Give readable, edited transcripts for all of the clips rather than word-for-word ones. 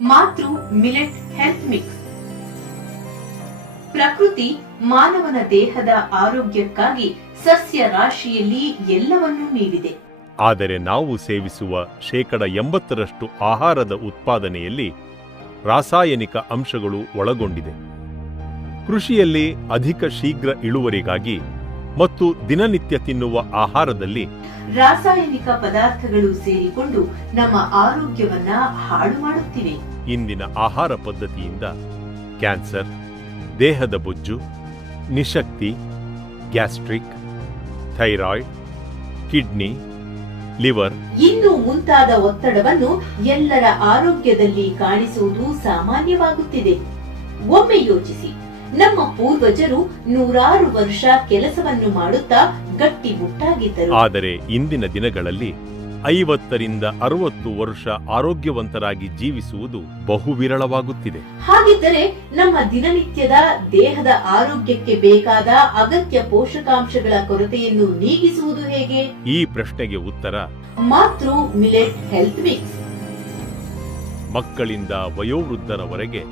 ಮಾತೃ millet health mix. ಪ್ರಕೃತಿ ಮಾನವನ ದೇಹದ ಆರೋಗ್ಯಕ್ಕಾಗಿ ಸಸ್ಯ ರಾಶಿಯಲ್ಲಿ ಎಲ್ಲವನ್ನೂ ನೀಡಿದೆ. ಆದರೆ ನಾವು ಸೇವಿಸುವ 80% ಆಹಾರದ ಉತ್ಪಾದನೆಯಲ್ಲಿ ರಾಸಾಯನಿಕ ಅಂಶಗಳು ಒಳಗೊಂಡಿದೆ. ಕೃಷಿಯಲ್ಲಿ ಅಧಿಕ ಶೀಘ್ರ ಇಳುವರಿಗಾಗಿ ಮತ್ತು ದಿನನಿತ್ಯ ತಿನ್ನುವ ಆಹಾರದಲ್ಲಿ ರಾಸಾಯನಿಕ ಪದಾರ್ಥಗಳು ಸೇರಿಕೊಂಡು ನಮ್ಮ ಆರೋಗ್ಯವನ್ನ ಹಾಳು ಮಾಡುತ್ತಿವೆ. ಇಂದಿನ ಆಹಾರ ಪದ್ಧತಿಯಿಂದ ಕ್ಯಾನ್ಸರ್, ದೇಹದ ಬೊಜ್ಜು, ನಿಶಕ್ತಿ, ಗ್ಯಾಸ್ಟ್ರಿಕ್, ಥೈರಾಯ್ಡ್, ಕಿಡ್ನಿ, ಲಿವರ್ ಇನ್ನು ಮುಂತಾದ ಒತ್ತಡವನ್ನು ಎಲ್ಲರ ಆರೋಗ್ಯದಲ್ಲಿ ಕಾಣಿಸುವುದು ಸಾಮಾನ್ಯವಾಗುತ್ತಿದೆ. ಒಮ್ಮೆ ಯೋಚಿಸಿ, ನಮ್ಮ ಪೂರ್ವಜರು 100 ವರ್ಷ ಕೆಲಸವನ್ನು ಮಾಡುತ್ತಾ ಗಟ್ಟಿಮುಟ್ಟಾಗಿದ್ದರು. ಆದರೆ ಇಂದಿನ ದಿನಗಳಲ್ಲಿ 50ರಿಂದ 60 ವರ್ಷ ಆರೋಗ್ಯವಂತರಾಗಿ ಜೀವಿಸುವುದು ಬಹುವಿರಳವಾಗುತ್ತಿದೆ. ಹಾಗಿದ್ದರೆ ನಮ್ಮ ದಿನನಿತ್ಯದ ದೇಹದ ಆರೋಗ್ಯಕ್ಕೆ ಬೇಕಾದ ಅಗತ್ಯ ಪೋಷಕಾಂಶಗಳ ಕೊರತೆಯನ್ನು ನೀಗಿಸುವುದು ಹೇಗೆ? ಈ ಪ್ರಶ್ನೆಗೆ ಉತ್ತರ ಮಾತೃ ಮಿಲೆಟ್ ಹೆಲ್ತ್ ಮಿಕ್ಸ್. ಮಕ್ಕಳಿಂದ ವಯೋವೃದ್ಧರವರೆಗೆ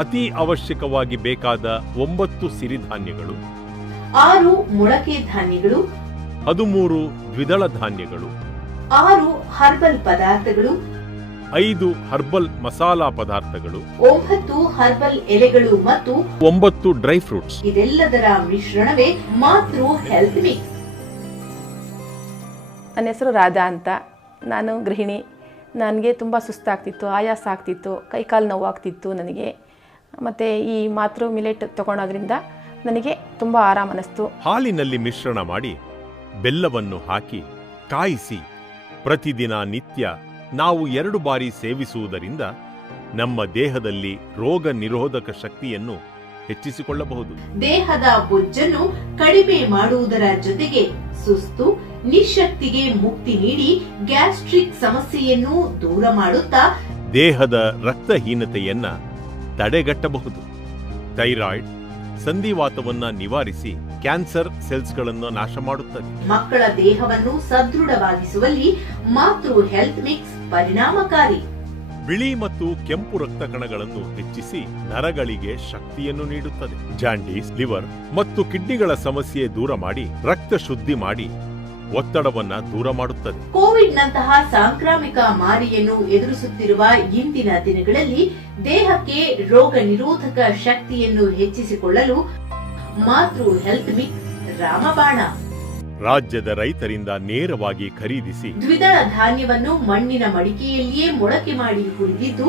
ಅತಿ ಅವಶ್ಯಕವಾಗಿ ಬೇಕಾದ 9 ಸಿರಿಧಾನ್ಯಗಳು, 6 ಮೊಳಕೆ ಧಾನ್ಯಗಳು, 13 ದ್ವಿದಳ ಧಾನ್ಯಗಳು, 6 ಹರ್ಬಲ್ ಪದಾರ್ಥಗಳು, 5 ಹರ್ಬಲ್ ಮಸಾಲಾ ಪದಾರ್ಥಗಳು, 9 ಹರ್ಬಲ್ ಎಲೆಗಳು ಮತ್ತು 9 ಡ್ರೈ ಫ್ರೂಟ್ಸ್. ಇದೆಲ್ಲದರ ಮಿಶ್ರಣವೇ ಮಾತೃ ಹೆಲ್ತ್ ಮಿಕ್ಸ್. ನನ್ನ ಹೆಸರು ರಾಧಾ ಅಂತ. ನಾನು ಗೃಹಿಣಿ. ನನಗೆ ತುಂಬ ಸುಸ್ತಾಗ್ತಿತ್ತು, ಆಯಾಸ ಆಗ್ತಿತ್ತು, ಕೈಕಾಲು ನೋವಾಗ್ತಿತ್ತು ನನಗೆ. ಮತ್ತು ಈ ಮಾತೃ ಮಿಲೆಟ್ ತಗೊಳೋದ್ರಿಂದ ನನಗೆ ತುಂಬ ಆರಾಮ ಅನ್ನಿಸ್ತು. ಹಾಲಿನಲ್ಲಿ ಮಿಶ್ರಣ ಮಾಡಿ ಬೆಲ್ಲವನ್ನು ಹಾಕಿ ಕಾಯಿಸಿ ಪ್ರತಿದಿನ ನಿತ್ಯ ನಾವು 2 ಬಾರಿ ಸೇವಿಸುವುದರಿಂದ ನಮ್ಮ ದೇಹದಲ್ಲಿ ರೋಗ ನಿರೋಧಕ ಶಕ್ತಿಯನ್ನು ಹೆಚ್ಚಿಸಿಕೊಳ್ಳಬಹುದು. ದೇಹದ ಬೊಜ್ಜನ್ನು ಕಡಿಮೆ ಮಾಡುವುದರ ಜೊತೆಗೆ ಸುಸ್ತು, ನಿಶಕ್ತಿಗೆ ಮುಕ್ತಿ ನೀಡಿ ಗ್ಯಾಸ್ಟ್ರಿಕ್ ಸಮಸ್ಯೆಯನ್ನು ದೂರ ಮಾಡುತ್ತಾ ದೇಹದ ರಕ್ತಹೀನತೆಯನ್ನ ತಡೆಗಟ್ಟಬಹುದು. ಥೈರಾಯ್ಡ್, ಸಂಧಿವಾತವನ್ನ ನಿವಾರಿಸಿ ಕ್ಯಾನ್ಸರ್ ಸೆಲ್ಸ್ಗಳನ್ನು ನಾಶ ಮಾಡುತ್ತದೆ. ಮಕ್ಕಳ ದೇಹವನ್ನು ಸದೃಢವಾಗಿಸುವಲ್ಲಿ ಮಾತೃ ಹೆಲ್ತ್ ಮಿಕ್ಸ್ ಪರಿಣಾಮಕಾರಿ. ಬಿಳಿ ಮತ್ತು ಕೆಂಪು ರಕ್ತ ಕಣಗಳನ್ನು ಹೆಚ್ಚಿಸಿ ನರಗಳಿಗೆ ಶಕ್ತಿಯನ್ನು ನೀಡುತ್ತದೆ. ಜಾಂಡೀಸ್, ಲಿವರ್ ಮತ್ತು ಕಿಡ್ನಿಗಳ ಸಮಸ್ಯೆ ದೂರ ಮಾಡಿ ರಕ್ತ ಶುದ್ಧಿ ಮಾಡಿ ಒತ್ತಡವನ್ನ ದೂರ ಮಾಡುತ್ತದೆ. ಕೋವಿಡ್ ನಂತಹ ಸಾಂಕ್ರಾಮಿಕ ಮಾರಿಯನ್ನು ಎದುರಿಸುತ್ತಿರುವ ಇಂದಿನ ದಿನಗಳಲ್ಲಿ ದೇಹಕ್ಕೆ ರೋಗ ನಿರೋಧಕ ಶಕ್ತಿಯನ್ನು ಹೆಚ್ಚಿಸಿಕೊಳ್ಳಲು ಮಾತೃ ಹೆಲ್ತ್ ಮಿಕ್ಸ್ ರಾಮಬಾಣ. ರಾಜ್ಯದ ರೈತರಿಂದ ನೇರವಾಗಿ ಖರೀದಿಸಿ ದ್ವಿದಳ ಧಾನ್ಯವನ್ನು ಮಣ್ಣಿನ ಮಡಿಕೆಯಲ್ಲಿಯೇ ಮೊಳಕೆ ಮಾಡಿ ಹುರಿದಿದ್ದು